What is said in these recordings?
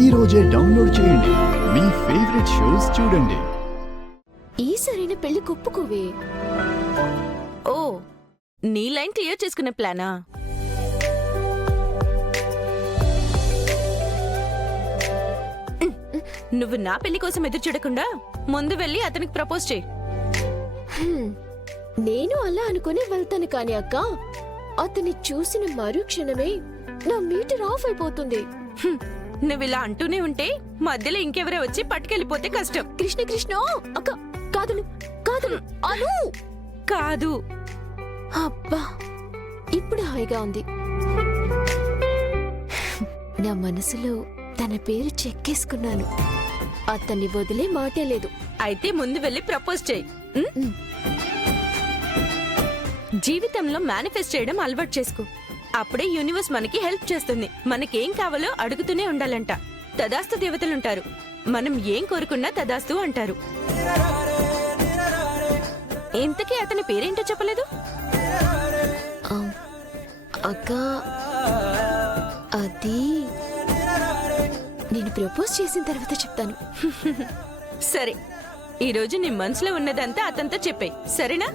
ఈ రోజే డౌన్లోడ్ చేయండి. మీ ఫేవరెట్ షోస్ చూడండి. ఈసారైనా పెళ్లి ఒప్పుకోవే. ఓ, నీ లైన్ క్లియర్ చేసుకునే ప్లానా? నువ్వు నా పెళ్లి కోసం ఎదురు చూడకుండా ముందు వెళ్ళి అతనికి ప్రపోజ్ చేయి. నేను అలా అనుకుని వెళ్తాను కాని అక్క, అతన్ని చూసిన మరుక్షణమే నా మీటర్ ఆఫ్ అయిపోతుంది. నువ్వు ఇలా అంటూనే ఉంటే మధ్యలో ఇంకెవరో వచ్చి పట్టుకెళ్ళిపోతే కష్టం. కృష్ణ కృష్ణ అక్క, కాదులు కాదులు అను. కాదు. అబ్బా, ఇప్పుడు హాయిగా ఉంది. నా మనసులో తన పేరు చెక్కేసుకున్నాను. అతన్ని వదిలే మాటే లేదు. అయితే ముందు వెళ్ళి ప్రపోజ్ చేయి. జీవితంలో మేనిఫెస్ట్ చేయడం అలవాటు చేసుకో. అప్పుడే యూనివర్స్ మనకి హెల్ప్ చేస్తుంది. మనకేం కావాలో అడుగుతూనే ఉండాలంట. తదాస్తు దేవతలుంటారు. మనం ఏం కోరుకున్నా తదాస్తు అంటారు. ఇంతకీ అతని పేరేంటో చెప్పలేదు? అక్క, అది నేను ప్రపోజ్ చేసిన తర్వాత చెప్తాను. సరే, ఈరోజు నీ మనసులో ఉన్నదంతా అతనితో చెప్పేయ్, సరేనా?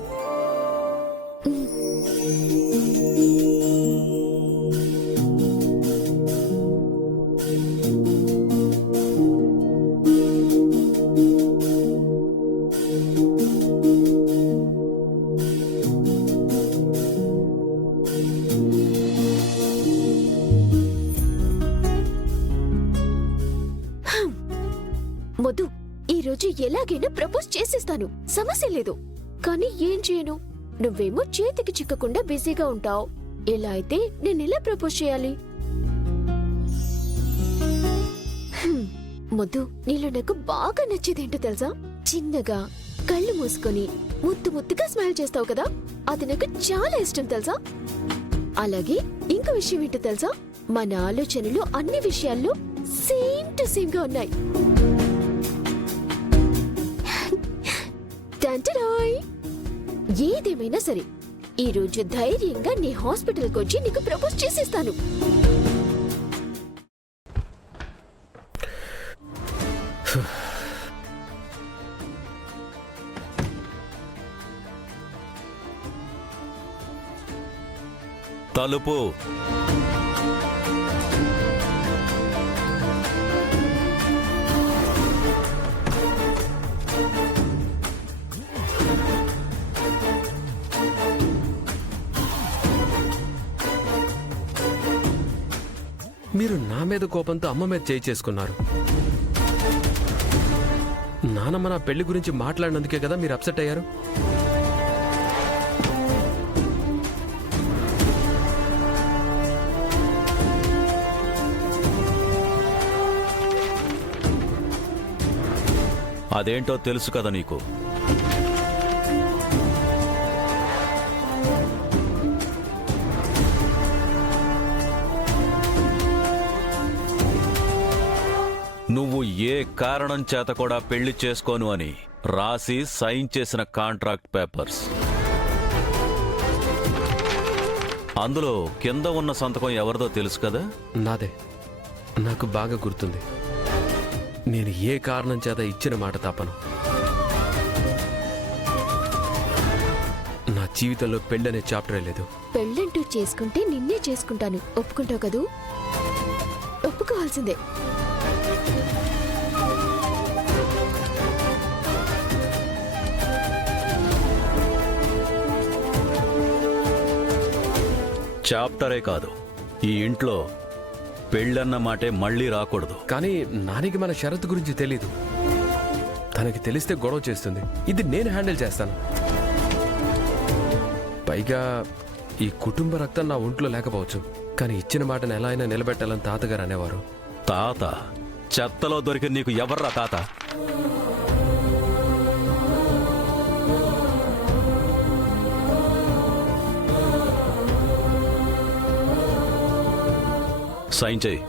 మొద్దు, ఈ రోజు ఎలాగైనా ప్రపోజ్ చేసేస్తాను, సమస్య లేదు. కానీ ఏం చేయను? నువ్వేమో చేతికి చిక్కకుండా బిజీగా ఉంటావు. ఎలా అయితే నేనెలా ప్రపోజ్ చేయాలి? మొద్దు, నీలో నాకు బాగా నచ్చేదేంటో తెలుసా? చిన్నగా కళ్ళు మూసుకొని ముద్దు ముద్దుగా స్మైల్ చేస్తావు కదా, అది నాకు చాలా ఇష్టం తెలుసా? అలాగే ఇంకో విషయం ఏంటో తెలుసా? మన ఆలోచనలు అన్ని విషయాల్లో సేమ్ టు సేమ్ గా ఉన్నాయి. ఏదేమైనా సరే, ఈ రోజు ధైర్యంగా నీ హాస్పిటల్కి వచ్చి నీకు ప్రపోజ్ చేసేస్తాను. తలుపు. మీరు నా మీద కోపంతో అమ్మ మీద చేయి చేసుకున్నారు. నానమ్మ నా పెళ్లి గురించి మాట్లాడినందుకే కదా మీరు అప్సెట్ అయ్యారు. అదేంటో తెలుసు కదా నీకు. నువ్వు ఏ కారణం చేత కూడా పెళ్లి చేసుకోను అని రాసి సైన్ చేసిన కాంట్రాక్ట్ పేపర్స్. అందులో కింద ఉన్న సంతకం ఎవరిదో తెలుసు కదా? నాదే. నాకు బాగా గుర్తుంది. నేను ఏ కారణం చేత ఇచ్చిన మాట తప్పను. నా జీవితంలో పెళ్ళనే చాప్టరే లేదు. పెళ్ళంటూ చేసుకుంటే నిన్నే చేసుకుంటాను. ఒప్పుకుంటావు కదూ? ఒప్పుకోవాల్సిందే. చాప్టరే కాదు, ఈ ఇంట్లో పెళ్ళన్న మాటే మళ్ళీ రాకూడదు. కానీ నానికి మన షరతు గురించి తెలీదు. తనకి తెలిస్తే గొడవ చేస్తుంది. ఇది నేను హ్యాండిల్ చేస్తాను. పైగా ఈ కుటుంబ రక్తం నా ఒంట్లో లేకపోవచ్చు, కానీ ఇచ్చిన మాటను ఎలా అయినా నిలబెట్టాలని తాతగారు అనేవారు. తాత? చెత్తలో దొరికి నీకు ఎవర్రా తాత? సైన్ చేయి.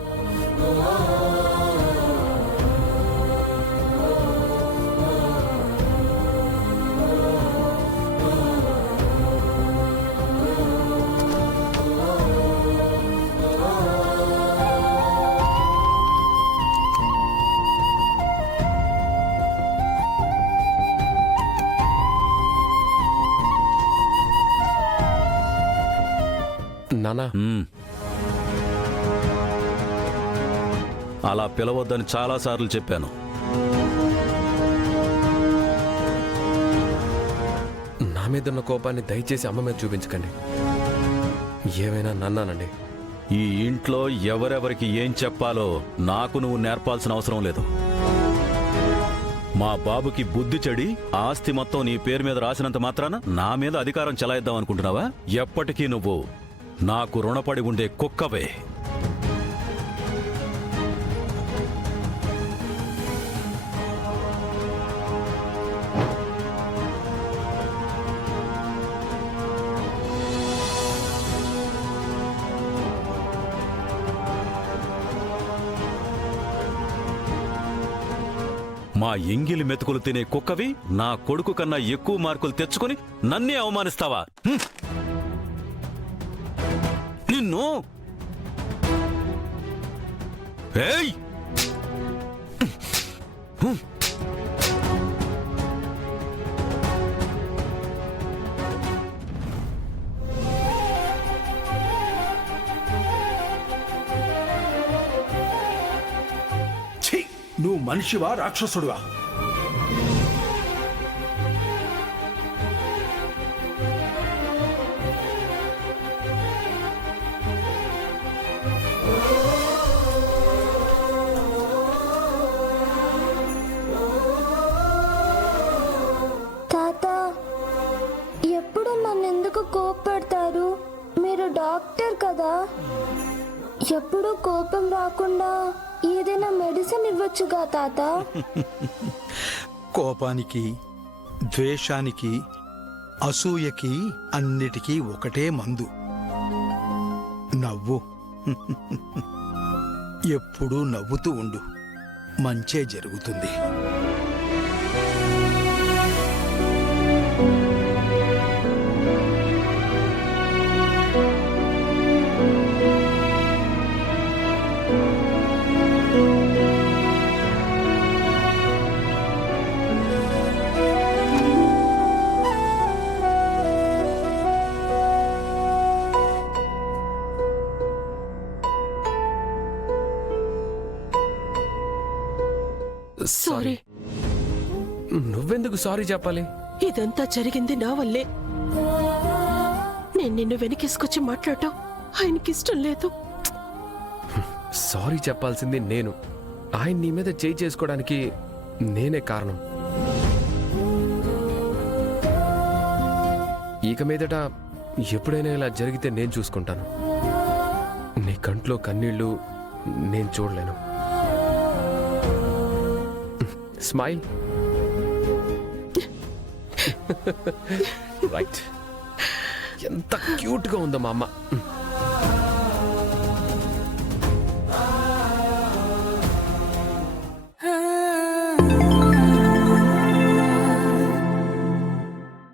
నానా మ్మ్. అలా పిలవద్దని చాలాసార్లు చెప్పాను. నా మీదున్న కోపాన్ని దయచేసి అమ్మ మీద చూపించకండి. ఏమైనా నన్నానండి. ఈ ఇంట్లో ఎవరెవరికి ఏం చెప్పాలో నాకు నువ్వు నేర్పాల్సిన అవసరం లేదు. మా బాబుకి బుద్ధి చెడి ఆస్తి మొత్తం నీ పేరు మీద రాసినంత మాత్రాన నా మీద అధికారం చెలాయిద్దాం అనుకుంటున్నావా? ఎప్పటికీ నువ్వు నాకు రుణపడి ఉండే కుక్కవే. మా ఎంగిలి మెతుకులు తినే కుక్కవి నా కొడుకు కన్నా ఎక్కువ మార్కులు తెచ్చుకుని నన్నే అవమానిస్తావా? హ్మ్. నిన్ను ఏయ్! హ్మ్. ఛీ! నువ్వు మనిషివా రాక్షసుడివా? తాత, ఎప్పుడు నన్నెందుకు కోప్పడతారు? మీరు డాక్టర్ కదా. ఎప్పుడు కోపం రాకుండా ఏదైనా మెడిసిన్ ఇవ్వచ్చుగా తాత. కోపానికి, ద్వేషానికి, అసూయకి అన్నిటికీ ఒకటే మందు, నవ్వు. ఎప్పుడూ నవ్వుతూ ఉండు, మంచే జరుగుతుంది. సారీ. నువ్వెందుకు సారీ చెప్పాలి? ఇదంతా జరిగింది నా వల్లే. నేను నిన్ను వెనకేసుకొచ్చి మాట్లాడటం ఆయనకిష్టం లేదు. సారీ చెప్పాల్సింది నేను. ఆయన నీ మీద చేయి చేసుకోవడానికి నేనే కారణం. ఇక మీదట ఎప్పుడైనా ఇలా జరిగితే నేను చూసుకుంటాను. నీ కంట్లో కన్నీళ్లు నేను చూడలేను. స్మైల్. రైట్. ఎంత క్యూట్గా ఉందో మా అమ్మ.